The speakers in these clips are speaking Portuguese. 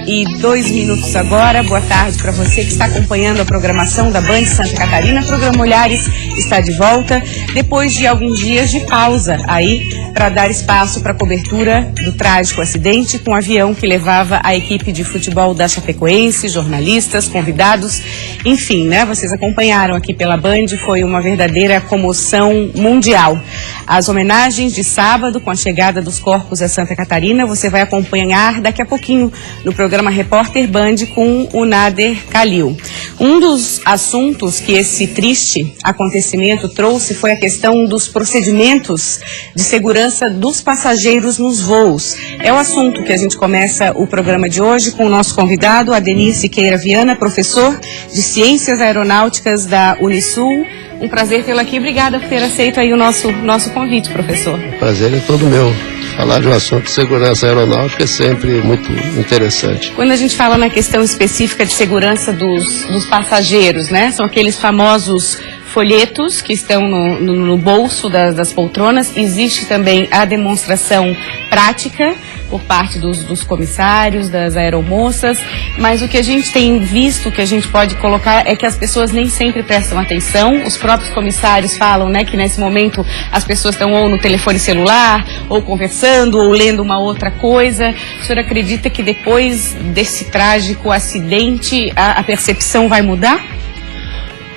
11h02 agora. Boa tarde para você que está acompanhando a programação da Band Santa Catarina. O programa Olhares está de volta depois de alguns dias de pausa aí para dar espaço para a cobertura do trágico acidente com o avião que levava a equipe de futebol da Chapecoense, jornalistas, convidados, enfim, né? Vocês acompanharam aqui pela Band, foi uma verdadeira comoção mundial. As homenagens de sábado, com a chegada dos corpos a Santa Catarina, você vai acompanhar daqui a pouquinho no programa Repórter Band com o Nader Khalil. Um dos assuntos que esse triste acontecimento trouxe foi a questão dos procedimentos de segurança dos passageiros nos voos. É o assunto que a gente começa o programa de hoje com o nosso convidado, Ademir Siqueira Viana, professor de Ciências Aeronáuticas da Unisul. Um prazer tê-lo aqui. Obrigada por ter aceito aí o nosso convite, professor. O prazer é todo meu. Falar de um assunto de segurança aeronáutica é sempre muito interessante. Quando a gente fala na questão específica de segurança dos passageiros, né? São aqueles famosos folhetos que estão no bolso das poltronas. Existe também a demonstração prática por parte dos comissários, das aeromoças, mas o que a gente tem visto, que a gente pode colocar, é que as pessoas nem sempre prestam atenção. Os próprios comissários falam, né, que nesse momento as pessoas estão ou no telefone celular, ou conversando, ou lendo uma outra coisa. O senhor acredita que depois desse trágico acidente a percepção vai mudar?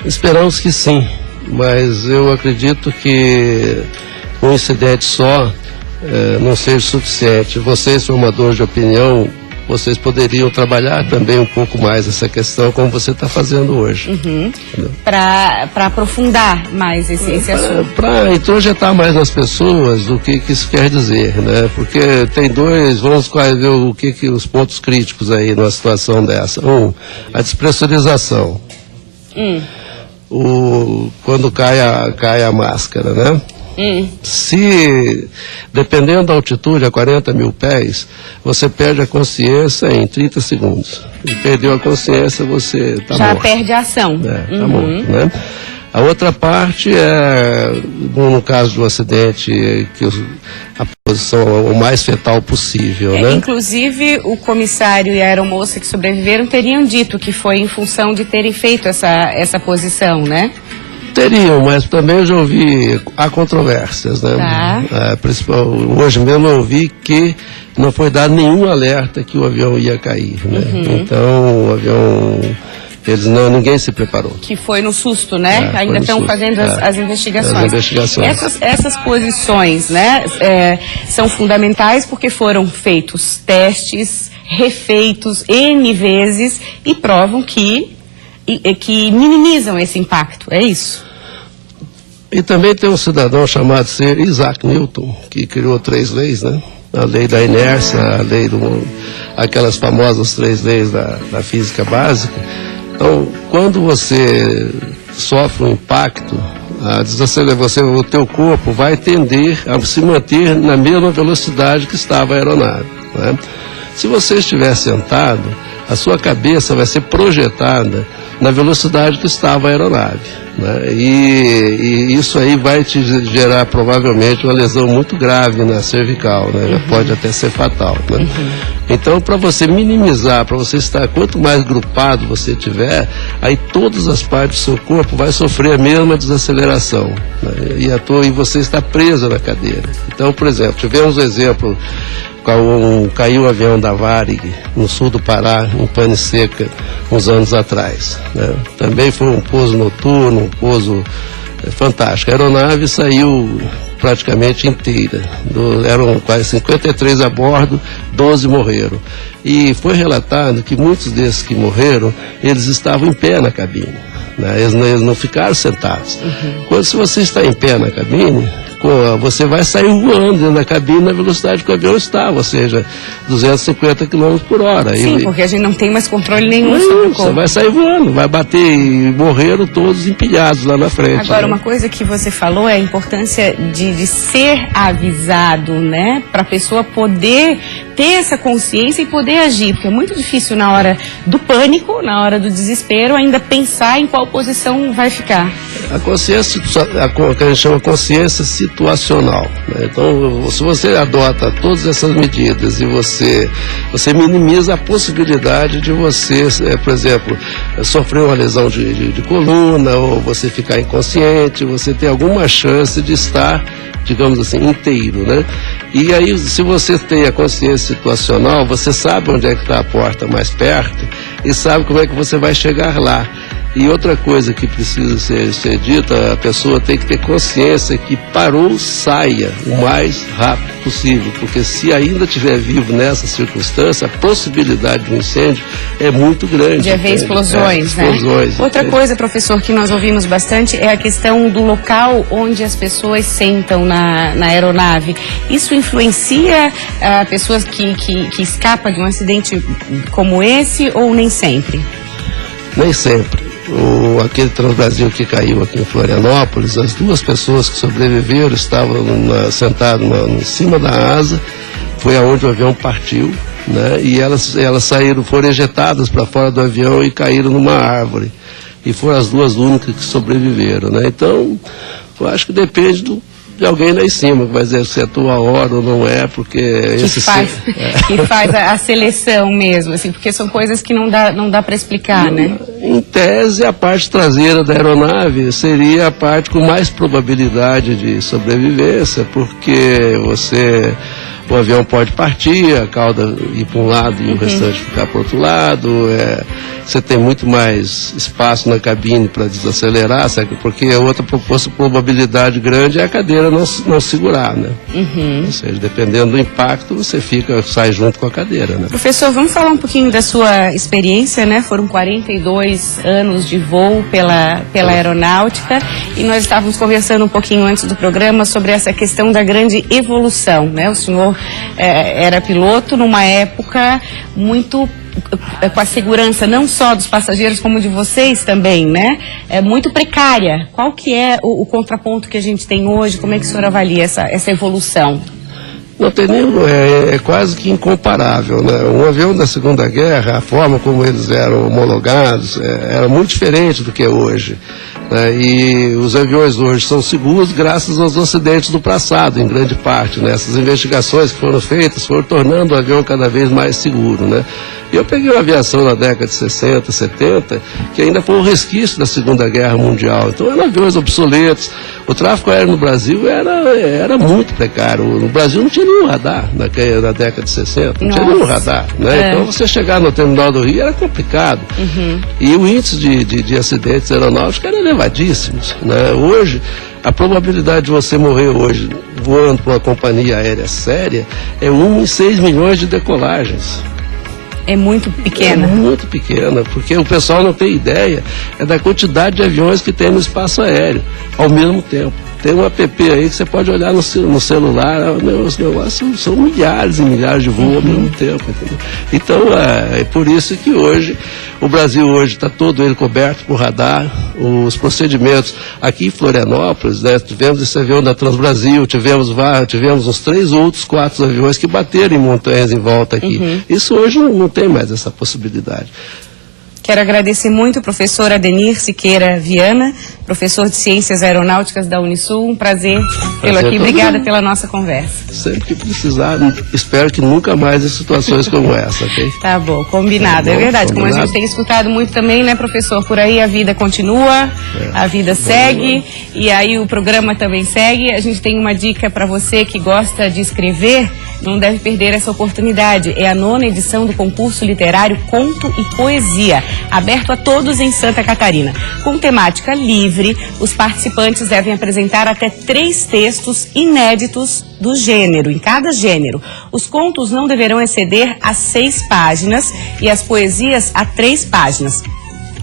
Esperamos que sim, mas eu acredito que um incidente só não seja suficiente. Vocês, formadores de opinião, vocês poderiam trabalhar também um pouco mais essa questão, como você está fazendo hoje. Para aprofundar mais esse assunto. Para introjetar mais nas pessoas do que isso quer dizer, né? Porque tem vamos ver o que os pontos críticos aí numa situação dessa. A despressurização. Quando cai a máscara, né? Se, dependendo da altitude, a 40 mil pés, você perde a consciência em 30 segundos. E perdeu a consciência, você está morto. Já perde a ação. Está morto, né? A outra parte é, no caso do acidente, que a posição o mais fetal possível, né? Inclusive, o comissário e a aeromoça que sobreviveram teriam dito que foi em função de terem feito essa posição, né? Teriam, mas também eu já ouvi, há controvérsias, né? Hoje mesmo eu ouvi que não foi dado nenhum alerta que o avião ia cair, né? Então o avião, ninguém se preparou. Que foi no susto, né? Ainda estão fazendo as investigações. Essas posições, né, são fundamentais porque foram feitos testes, refeitos N vezes e provam que minimizam esse impacto, é isso? E também tem um cidadão chamado Sir Isaac Newton, que criou 3 leis, né? A lei da inércia, a lei aquelas famosas 3 leis da física básica. Então, quando você sofre um impacto, o teu corpo vai tender a se manter na mesma velocidade que estava a aeronave, né? Se você estiver sentado, a sua cabeça vai ser projetada na velocidade que estava a aeronave, né? E isso aí vai te gerar provavelmente uma lesão muito grave na cervical, né? Pode até ser fatal, né? Então, para você minimizar, para você estar, quanto mais grupado você tiver, aí todas as partes do seu corpo vai sofrer a mesma desaceleração, né? E você está preso na cadeira. Então, por exemplo, tivemos um exemplo. Caiu o avião da Varig, no sul do Pará, em Pane Seca, uns anos atrás, né? Também foi um pouso noturno, um pouso fantástico. A aeronave saiu praticamente inteira. Eram quase 53 a bordo, 12 morreram. E foi relatado que muitos desses que morreram, eles estavam em pé na cabine, né? Eles não ficaram sentados. Se você está em pé na cabine, você vai sair voando dentro da cabine na velocidade que o avião estava, ou seja, 250 km por hora. Sim, porque a gente não tem mais controle nenhum sobre o corpo. Você vai sair voando, vai bater e morreram todos empilhados lá na frente. Agora, né? Uma coisa que você falou é a importância de ser avisado, né? Para a pessoa poder ter essa consciência e poder agir, porque é muito difícil na hora do pânico, na hora do desespero, ainda pensar em qual posição vai ficar. A consciência, que a gente chama consciência situacional, né? Então, se você adota todas essas medidas e você minimiza a possibilidade de você, por exemplo, sofrer uma lesão de coluna, ou você ficar inconsciente, você tem alguma chance de estar, digamos assim, inteiro, né? E aí, se você tem a consciência situacional, você sabe onde é que está a porta mais perto e sabe como é que você vai chegar lá. E outra coisa que precisa ser dita, a pessoa tem que ter consciência que parou, saia o mais rápido possível, porque se ainda estiver vivo nessa circunstância, a possibilidade de um incêndio é muito grande. De haver explosões, né? Explosões. Outra coisa, professor, que nós ouvimos bastante é a questão do local onde as pessoas sentam na aeronave. Isso influencia a pessoas que escapam de um acidente como esse ou nem sempre? Nem sempre. Aquele Transbrasil que caiu aqui em Florianópolis, as duas pessoas que sobreviveram estavam sentadas em cima da asa, foi aonde o avião partiu, né? E elas foram ejetadas para fora do avião e caíram numa árvore. E foram as duas únicas que sobreviveram, né? Então, eu acho que depende de alguém lá em cima, que vai dizer se é tua hora ou não é, porque... Que faz a seleção mesmo, assim, porque são coisas que não dá para explicar, né? Em tese, a parte traseira da aeronave seria a parte com mais probabilidade de sobrevivência, porque o avião pode partir, a cauda ir para um lado e o restante ficar para o outro lado, você tem muito mais espaço na cabine para desacelerar, sabe? Porque a outra probabilidade grande é a cadeira não segurar, né? Ou seja, dependendo do impacto, você sai junto com a cadeira, né? Professor, vamos falar um pouquinho da sua experiência, né? Foram 42 anos de voo pela aeronáutica, e nós estávamos conversando um pouquinho antes do programa sobre essa questão da grande evolução, né? O senhor era piloto numa época muito com a segurança não só dos passageiros como de vocês também, né? É muito precária. Qual que é o contraponto que a gente tem hoje? Como é que o senhor avalia essa evolução? Não tem nenhum, é quase que incomparável, né? Um avião da Segunda Guerra, a forma como eles eram homologados, era muito diferente do que é hoje. E os aviões hoje são seguros graças aos acidentes do passado, em grande parte, né? Essas investigações que foram feitas foram tornando o avião cada vez mais seguro, né? E eu peguei uma aviação na década de 60, 70, que ainda foi um resquício da Segunda Guerra Mundial. Então eram aviões obsoletos. O tráfego aéreo no Brasil era muito precário. No Brasil não tinha nenhum radar na década de 60, não tinha nenhum radar, né? Então você chegar no terminal do Rio era complicado. E o índice de acidentes aeronáuticos era elevadíssimo, né? Hoje, a probabilidade de você morrer hoje voando por uma companhia aérea séria é 1 em 6 milhões de decolagens. É muito pequena. É muito pequena, porque o pessoal não tem ideia da quantidade de aviões que tem no espaço aéreo, ao mesmo tempo. Tem um app aí que você pode olhar no celular, os negócios são milhares e milhares de voos ao mesmo tempo. Entendeu? Então, é por isso que hoje, o Brasil hoje está todo ele coberto por radar, os procedimentos. Aqui em Florianópolis, né, tivemos esse avião da Transbrasil, tivemos uns 3 outros 4 aviões que bateram em montanhas em volta aqui. Isso hoje não tem mais essa possibilidade. Quero agradecer muito o professor Adenir Siqueira Viana, professor de Ciências Aeronáuticas da Unisul. Um prazer tê-lo aqui. Obrigada pela nossa conversa. Sempre que precisar, espero que nunca mais em situações como essa, ok? Tá bom, combinado. Tá bom, é verdade, combinado. Como a gente tem escutado muito também, né, professor? Por aí a vida continua, a vida segue, e aí o programa também segue. A gente tem uma dica para você que gosta de escrever, não deve perder essa oportunidade. É a 9ª edição do concurso literário Conto e Poesia, aberto a todos em Santa Catarina. Com temática livre, os participantes devem apresentar até 3 textos inéditos do gênero, em cada gênero. Os contos não deverão exceder a 6 páginas e as poesias a 3 páginas.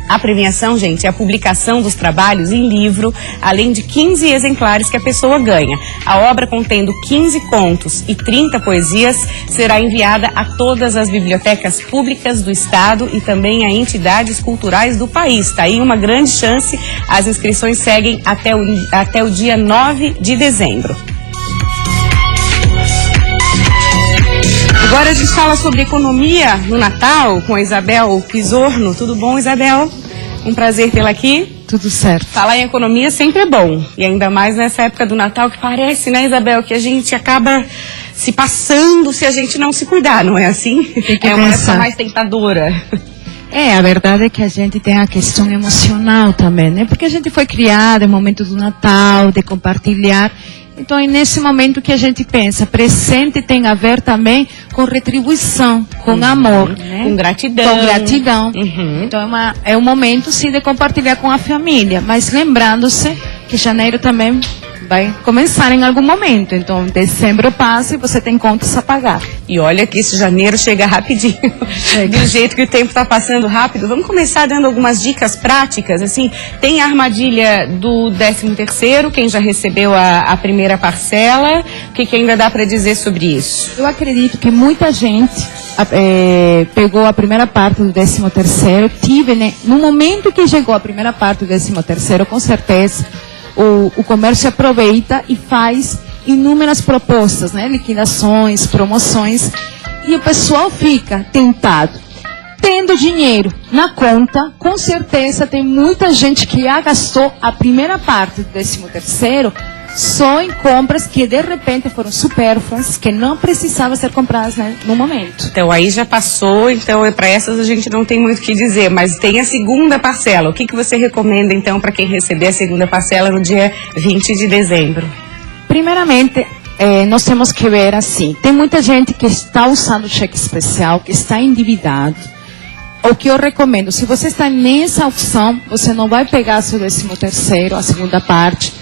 A premiação, gente, é a publicação dos trabalhos em livro, além de 15 exemplares que a pessoa ganha. A obra, contendo 15 contos e 30 poesias, será enviada a todas as bibliotecas públicas do estado e também a entidades culturais do país. Tá aí uma grande chance. As inscrições seguem até o dia 9 de dezembro. Agora a gente fala sobre economia no Natal com a Isabel Pisorno. Tudo bom, Isabel? Um prazer tê-la aqui. Tudo certo. Falar em economia sempre é bom. E ainda mais nessa época do Natal, que parece, né, Isabel, que a gente acaba se passando se a gente não se cuidar, não é assim? É uma época mais tentadora. A verdade é que a gente tem a questão emocional também, né? Porque a gente foi criada no momento do Natal, de compartilhar. Então, é nesse momento que a gente pensa, presente tem a ver também com retribuição, com amor, né? Com gratidão. Com gratidão. Então, é um momento, sim, de compartilhar com a família, mas lembrando-se que janeiro também vai começar em algum momento. Então, dezembro passa e você tem contas a pagar. E olha que esse janeiro chega rapidinho. Do jeito que o tempo está passando rápido. Vamos começar dando algumas dicas práticas. Assim, tem a armadilha do 13º, quem já recebeu a primeira parcela. O que ainda dá para dizer sobre isso? Eu acredito que muita gente pegou a primeira parte do 13º. Tive, né, no momento que chegou a primeira parte do 13º, com certeza, o comércio aproveita e faz inúmeras propostas, né? Liquidações, promoções, e o pessoal fica tentado. Tendo dinheiro na conta, com certeza tem muita gente que já gastou a primeira parte do 13º só em compras que de repente foram supérfluas, que não precisavam ser compradas, né, no momento. Então aí já passou, então para essas a gente não tem muito o que dizer, mas tem a segunda parcela. O que você recomenda então para quem receber a segunda parcela no dia 20 de dezembro? Primeiramente, nós temos que ver assim, tem muita gente que está usando cheque especial, que está endividado. O que eu recomendo, se você está nessa opção, você não vai pegar seu 13º, a segunda parte,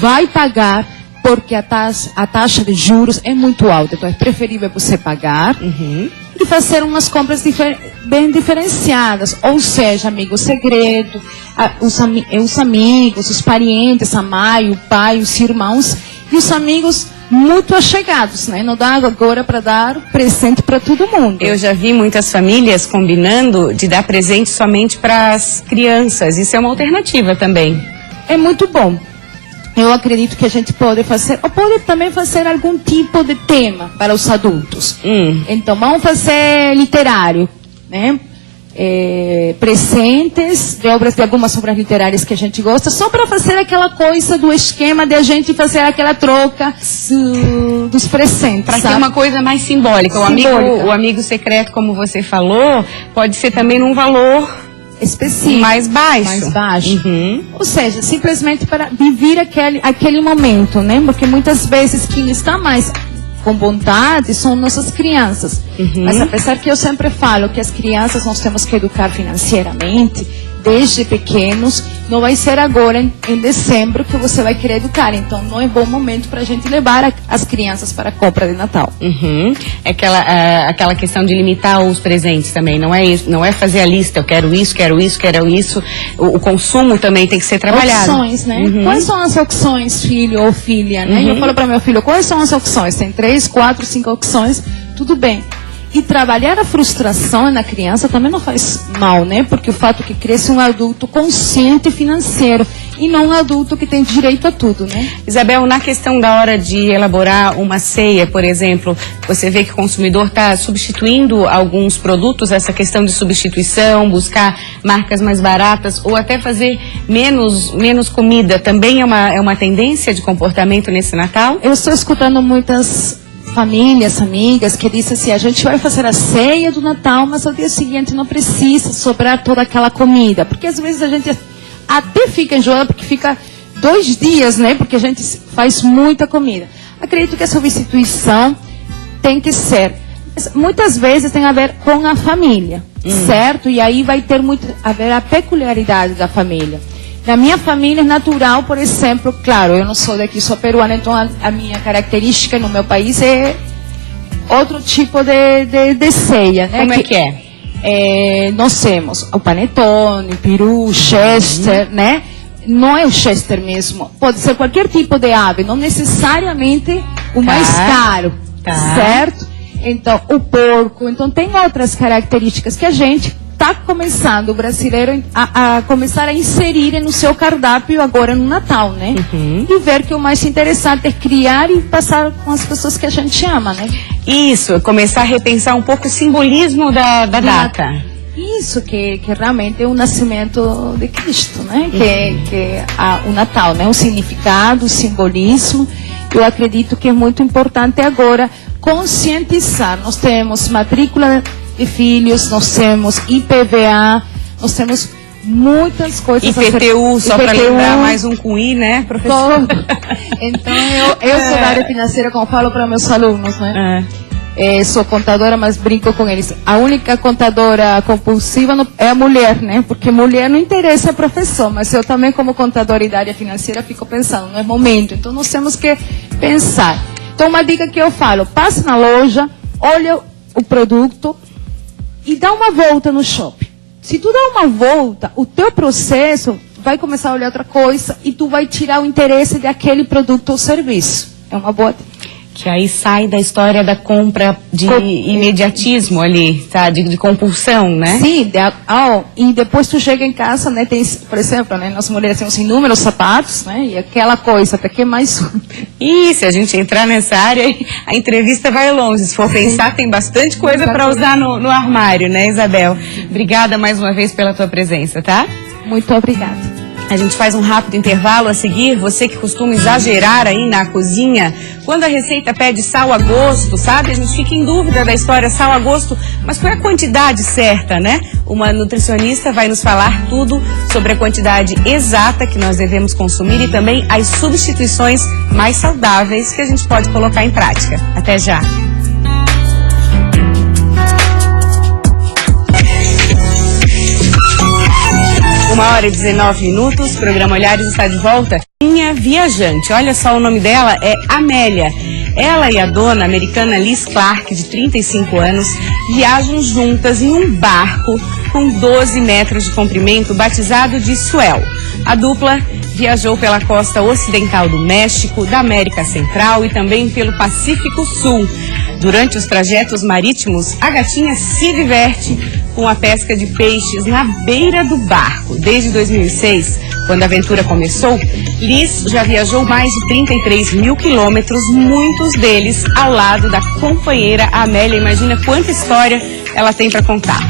vai pagar, porque a taxa de juros é muito alta. Então é preferível você pagar e fazer umas compras bem diferenciadas. Ou seja, amigo segredo, os amigos, os parentes, a mãe, o pai, os irmãos e os amigos muito achegados, né? Não dá agora para dar presente para todo mundo. Eu já vi muitas famílias combinando de dar presente somente para as crianças. Isso é uma alternativa também. É muito bom. Eu acredito que a gente pode fazer, ou pode também fazer algum tipo de tema para os adultos. Então, vamos fazer literário, né? Presentes de obras, de algumas obras literárias que a gente gosta, só para fazer aquela coisa do esquema de a gente fazer aquela troca dos presentes. Para ter uma coisa mais simbólica. O amigo secreto, como você falou, pode ser também num valor específico, mais baixo. Ou seja, simplesmente para viver aquele momento, né? Porque muitas vezes quem está mais com vontade são nossas crianças. Mas apesar que eu sempre falo que as crianças nós temos que educar financeiramente desde pequenos, não vai ser agora em dezembro que você vai querer educar. Então não é bom momento para a gente levar as crianças para a compra de Natal. É aquela questão de limitar os presentes também, não é isso, não é fazer a lista, eu quero isso, quero isso, quero isso. O consumo também tem que ser trabalhado. Opções, né? Quais são as opções, filho ou filha, né? Eu falo para meu filho, quais são as opções? Tem 3, 4, 5 opções, tudo bem. E trabalhar a frustração na criança também não faz mal, né? Porque o fato que cresce um adulto consciente financeiro e não um adulto que tem direito a tudo, né? Isabel, na questão da hora de elaborar uma ceia, por exemplo, você vê que o consumidor está substituindo alguns produtos, essa questão de substituição, buscar marcas mais baratas ou até fazer menos comida, também é uma tendência de comportamento nesse Natal? Eu estou escutando muitas famílias, amigas, que dizem assim, a gente vai fazer a ceia do Natal, mas ao dia seguinte não precisa sobrar toda aquela comida, porque às vezes a gente até fica enjoada, porque fica 2 dias, né, porque a gente faz muita comida. Acredito que a substituição tem que ser, muitas vezes tem a ver com a família, certo? E aí vai ter a ver a peculiaridade da família. Na minha família é natural, por exemplo, claro, eu não sou daqui, sou peruana, então a minha característica no meu país é outro tipo de ceia, né? Como é que é? Nós temos o panetone, peru, chester, né? Não é o chester mesmo, pode ser qualquer tipo de ave, não necessariamente o mais caro, certo? Então, o porco, então tem outras características que a gente está começando, o brasileiro, a começar a inserir no seu cardápio agora no Natal, né? E ver que o mais interessante é criar e passar com as pessoas que a gente ama, né? Isso, começar a repensar um pouco o simbolismo da data. penso que realmente é o nascimento de Cristo, né? Que o Natal, né? O significado, o simbolismo. Eu acredito que é muito importante agora conscientizar. Nós temos matrícula de filhos, nós temos IPVA, nós temos muitas coisas. IPTU, só para lembrar, mais um com I, né, professor? Então, eu sou da área financeira, como falo para meus alunos, né? Sou contadora, mas brinco com eles. A única contadora compulsiva é a mulher, né? Porque mulher não interessa a professor, mas eu também, como contadora e da área financeira, fico pensando, não é momento. Então, nós temos que pensar. Então, uma dica que eu falo, passe na loja, olha o produto e dá uma volta no shopping. Se tu dá uma volta, o teu processo vai começar a olhar outra coisa e tu vai tirar o interesse daquele produto ou serviço. É uma boa dica. Que aí sai da história da compra de imediatismo ali, tá? De compulsão, né? Sim, e depois tu chega em casa, né? Tem, por exemplo, né? Nós mulheres temos inúmeros sapatos, né? E aquela coisa, até que mais. E se a gente entrar nessa área, a entrevista vai longe. Se for pensar, tem bastante coisa para usar no armário, né, Isabel? Obrigada mais uma vez pela tua presença, tá? Muito obrigada. A gente faz um rápido intervalo a seguir. Você que costuma exagerar aí na cozinha, quando a receita pede sal a gosto, sabe? A gente fica em dúvida da história sal a gosto, mas qual é a quantidade certa, né? Uma nutricionista vai nos falar tudo sobre a quantidade exata que nós devemos consumir e também as substituições mais saudáveis que a gente pode colocar em prática. Até já! 1h19, programa Olhares está de volta. Minha viajante, olha só, o nome dela é Amélia. Ela e a dona americana Liz Clark, de 35 anos, viajam juntas em um barco com 12 metros de comprimento, batizado de Swell. A dupla viajou pela costa ocidental do México, da América Central e também pelo Pacífico Sul. Durante os trajetos marítimos, a gatinha se diverte com a pesca de peixes na beira do barco. Desde 2006, quando a aventura começou, Liz já viajou mais de 33 mil quilômetros, muitos deles ao lado da companheira Amélia. Imagina quanta história ela tem para contar.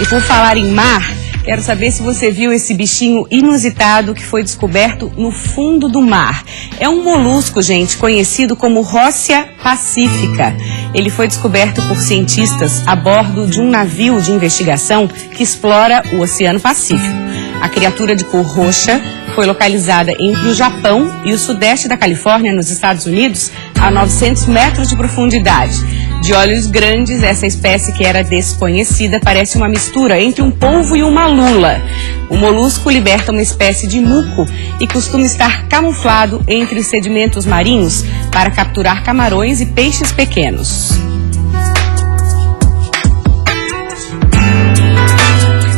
E por falar em mar, quero saber se você viu esse bichinho inusitado que foi descoberto no fundo do mar. É um molusco, gente, conhecido como Róssia pacífica. Ele foi descoberto por cientistas a bordo de um navio de investigação que explora o Oceano Pacífico. A criatura de cor roxa foi localizada entre o Japão e o sudeste da Califórnia, nos Estados Unidos, a 900 metros de profundidade. De olhos grandes, essa espécie que era desconhecida parece uma mistura entre um polvo e uma lula. O molusco liberta uma espécie de muco e costuma estar camuflado entre os sedimentos marinhos para capturar camarões e peixes pequenos.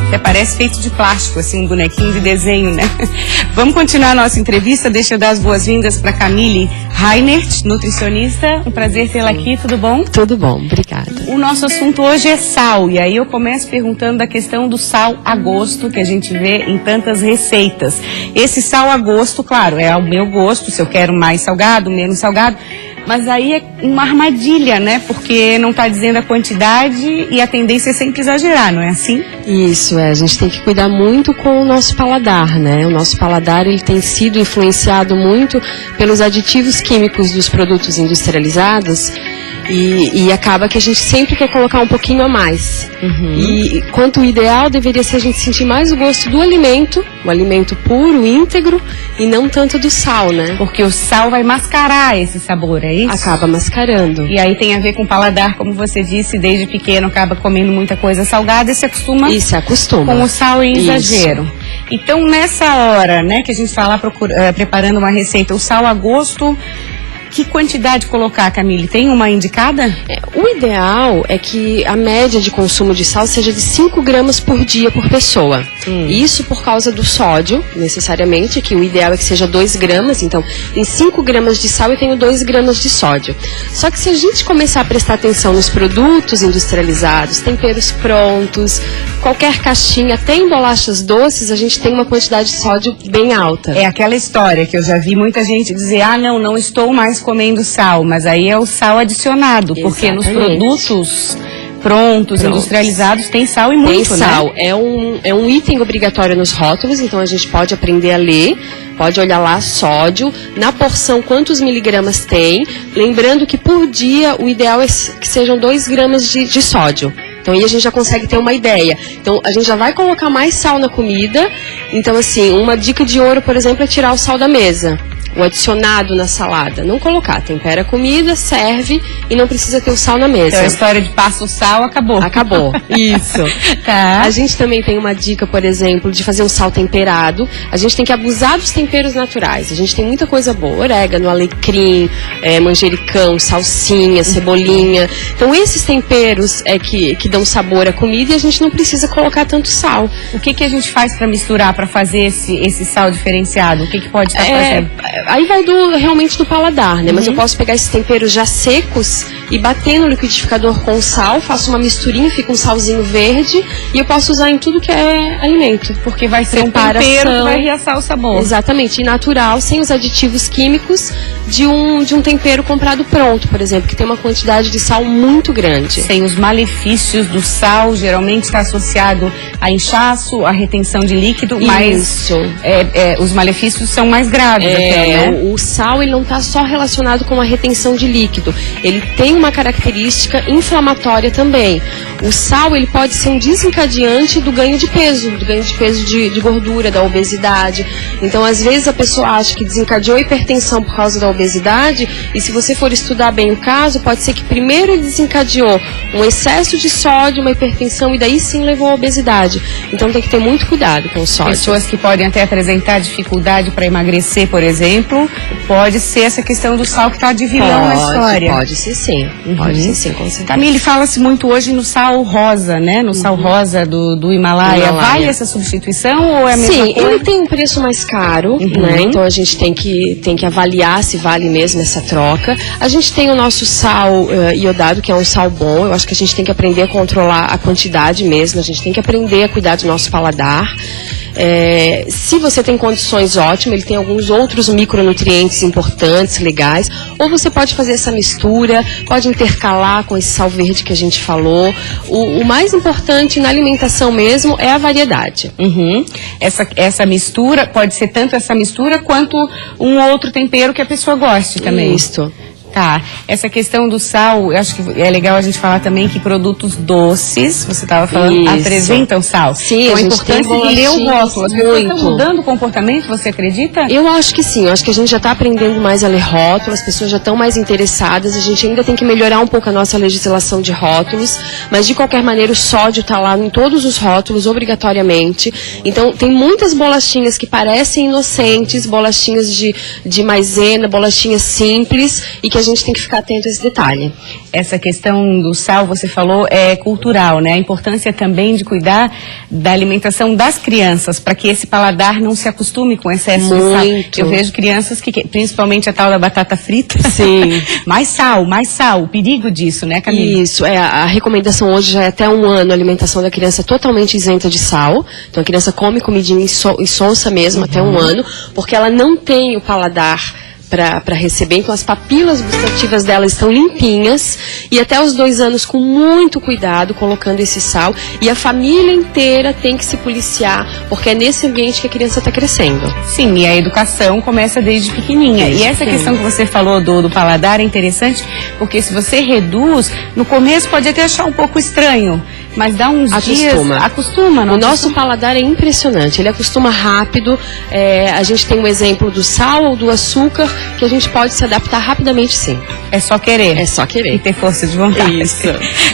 Até parece feito de plástico, assim, um bonequinho de desenho, né? Vamos continuar a nossa entrevista. Deixa eu dar as boas-vindas para Camille Reinert, nutricionista. Um prazer tê-la aqui, tudo bom? Tudo bom, obrigada. O nosso assunto hoje é sal, e aí eu começo perguntando da questão do sal a gosto, que a gente vê em tantas receitas. Esse sal a gosto, claro, é ao meu gosto, se eu quero mais salgado, menos salgado. Mas aí é uma armadilha, né? Porque não está dizendo a quantidade e a tendência é sempre exagerar, não é assim? Isso, a gente tem que cuidar muito com o nosso paladar, né? O nosso paladar, ele tem sido influenciado muito pelos aditivos químicos dos produtos industrializados e acaba que a gente sempre quer colocar um pouquinho a mais. E quanto o ideal deveria ser a gente sentir mais o gosto do alimento, o alimento puro, íntegro, e não tanto do sal, né? Porque o sal vai mascarar esse sabor, é isso? Acaba mascarando. E aí tem a ver com o paladar, como você disse, desde pequeno acaba comendo muita coisa salgada e se acostuma, com o sal em exagero. Então, nessa hora, né, que a gente está lá preparando uma receita, o sal a gosto, que quantidade colocar, Camille? Tem uma indicada? O ideal é que a média de consumo de sal seja de 5 gramas por dia por pessoa. Isso por causa do sódio, necessariamente, que o ideal é que seja 2 gramas. Então, tem 5 gramas de sal e tenho 2 gramas de sódio. Só que se a gente começar a prestar atenção nos produtos industrializados, temperos prontos, qualquer caixinha, até em bolachas doces, a gente tem uma quantidade de sódio bem alta. É aquela história que eu já vi muita gente dizer, não estou mais comendo sal, mas aí é o sal adicionado, porque nos produtos prontos, industrializados, tem sal e muito, tem sal. Né? É um item obrigatório nos rótulos, então a gente pode aprender a ler, pode olhar lá sódio, na porção quantos miligramas tem, lembrando que por dia o ideal é que sejam 2 gramas de sódio. Então aí a gente já consegue ter uma ideia. Então a gente já vai colocar mais sal na comida. Então assim, uma dica de ouro, por exemplo, é tirar o sal da mesa. O adicionado na salada. Não colocar, tempera a comida, serve e não precisa ter o sal na mesa. Então a história de passa o sal acabou. Acabou, isso. Tá. A gente também tem uma dica, por exemplo, de fazer um sal temperado. A gente tem que abusar dos temperos naturais. A gente tem muita coisa boa, orégano, alecrim, manjericão, salsinha, cebolinha. Então esses temperos que dão sabor à comida e a gente não precisa colocar tanto sal. O que a gente faz para misturar, para fazer esse sal diferenciado? O que pode estar fazendo? Aí vai realmente do paladar, né? Mas eu posso pegar esses temperos já secos e bater no liquidificador com sal, faço uma misturinha, fica um salzinho verde e eu posso usar em tudo que é alimento. Porque vai ser um tempero que vai realçar o sabor. Exatamente, e natural, sem os aditivos químicos de um tempero comprado pronto, por exemplo, que tem uma quantidade de sal muito grande. Sem os malefícios do sal, geralmente está associado a inchaço, a retenção de líquido, mas os malefícios são mais graves até, né? O sal, ele não está só relacionado com a retenção de líquido, ele tem uma característica inflamatória também. O sal, ele pode ser um desencadeante do ganho de peso, de gordura, da obesidade. Então, às vezes, a pessoa acha que desencadeou a hipertensão por causa da obesidade, e se você for estudar bem o caso, pode ser que primeiro ele desencadeou um excesso de sódio, uma hipertensão, e daí sim levou à obesidade. Então, tem que ter muito cuidado com o sódio. Pessoas que podem até apresentar dificuldade para emagrecer, por exemplo, pode ser essa questão do sal que está de vilão na história. Pode ser sim, pode ser sim, com certeza. Camille, fala-se muito hoje no sal rosa, né? No sal rosa do Himalaia. Vale essa substituição ou é a mesma coisa? Sim, ele tem um preço mais caro, né? Então a gente tem que avaliar se vale mesmo essa troca. A gente tem o nosso sal iodado, que é um sal bom. Eu acho que a gente tem que aprender a controlar a quantidade mesmo. A gente tem que aprender a cuidar do nosso paladar. Se você tem condições, ótimo, ele tem alguns outros micronutrientes importantes, legais, ou você pode fazer essa mistura, pode intercalar com esse sal verde que a gente falou. O mais importante na alimentação mesmo é a variedade. Essa mistura, pode ser tanto essa mistura quanto um outro tempero que a pessoa goste também. Isso. Tá, essa questão do sal, eu acho que é legal a gente falar também que produtos doces, você estava falando, apresentam sal. Sim, então a é gente importante tem ler o rótulo. As pessoas muito. estão mudando o comportamento, você acredita? Eu acho que sim, eu acho que a gente já está aprendendo mais a ler rótulos, as pessoas já estão mais interessadas, a gente ainda tem que melhorar um pouco a nossa legislação de rótulos, mas de qualquer maneira o sódio está lá em todos os rótulos, obrigatoriamente. Então tem muitas bolachinhas que parecem inocentes, bolachinhas de maisena, bolachinhas simples, e que a gente tem que ficar atento a esse detalhe. Essa questão do sal, você falou, é cultural, né? A importância também de cuidar da alimentação das crianças, para que esse paladar não se acostume com excesso de sal. Eu vejo crianças que, principalmente a tal da batata frita, sim. mais sal, o perigo disso, né, Camila? Isso, a recomendação hoje já é até 1 ano a alimentação da criança totalmente isenta de sal. Então a criança come comidinha insossa mesmo até 1 ano, porque ela não tem o paladar para receber, então as papilas gustativas dela estão limpinhas, e até os 2 anos com muito cuidado colocando esse sal, e a família inteira tem que se policiar, porque é nesse ambiente que a criança está crescendo. Sim, e a educação começa desde pequenininha. E essa questão que você falou do paladar é interessante, porque se você reduz, no começo pode até achar um pouco estranho, mas dá uns dias, acostuma. O nosso paladar é impressionante, ele acostuma rápido. A gente tem um exemplo do sal ou do açúcar, que a gente pode se adaptar rapidamente, sim. É só querer. É só querer. E ter força de vontade. Isso.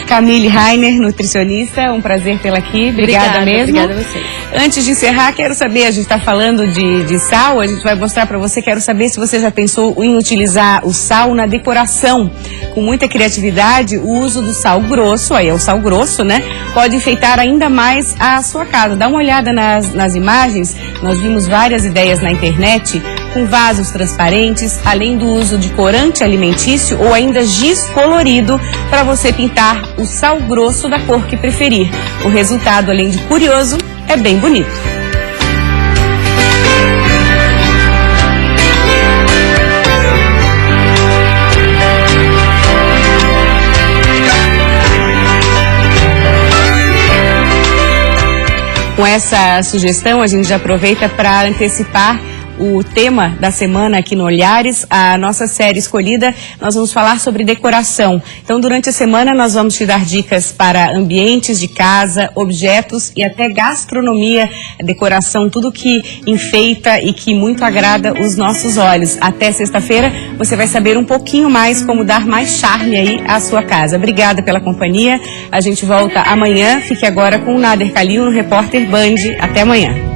Camille Rainer, nutricionista, um prazer tê-la aqui. Obrigada mesmo. Obrigada a vocês. Antes de encerrar, quero saber, a gente está falando de sal, a gente vai mostrar para você, quero saber se você já pensou em utilizar o sal na decoração. Com muita criatividade, o uso do sal grosso, aí é o sal grosso, né? Pode enfeitar ainda mais a sua casa. Dá uma olhada nas imagens, nós vimos várias ideias na internet com vasos transparentes, além do uso de corante alimentício ou ainda giz colorido para você pintar o sal grosso da cor que preferir. O resultado, além de curioso, é bem bonito. Com essa sugestão, a gente já aproveita para antecipar o tema da semana aqui no Olhares. A nossa série escolhida, nós vamos falar sobre decoração. Então, durante a semana, nós vamos te dar dicas para ambientes de casa, objetos e até gastronomia, decoração, tudo que enfeita e que muito agrada os nossos olhos. Até sexta-feira, você vai saber um pouquinho mais como dar mais charme aí à sua casa. Obrigada pela companhia. A gente volta amanhã. Fique agora com o Nader Kalil no Repórter Band. Até amanhã.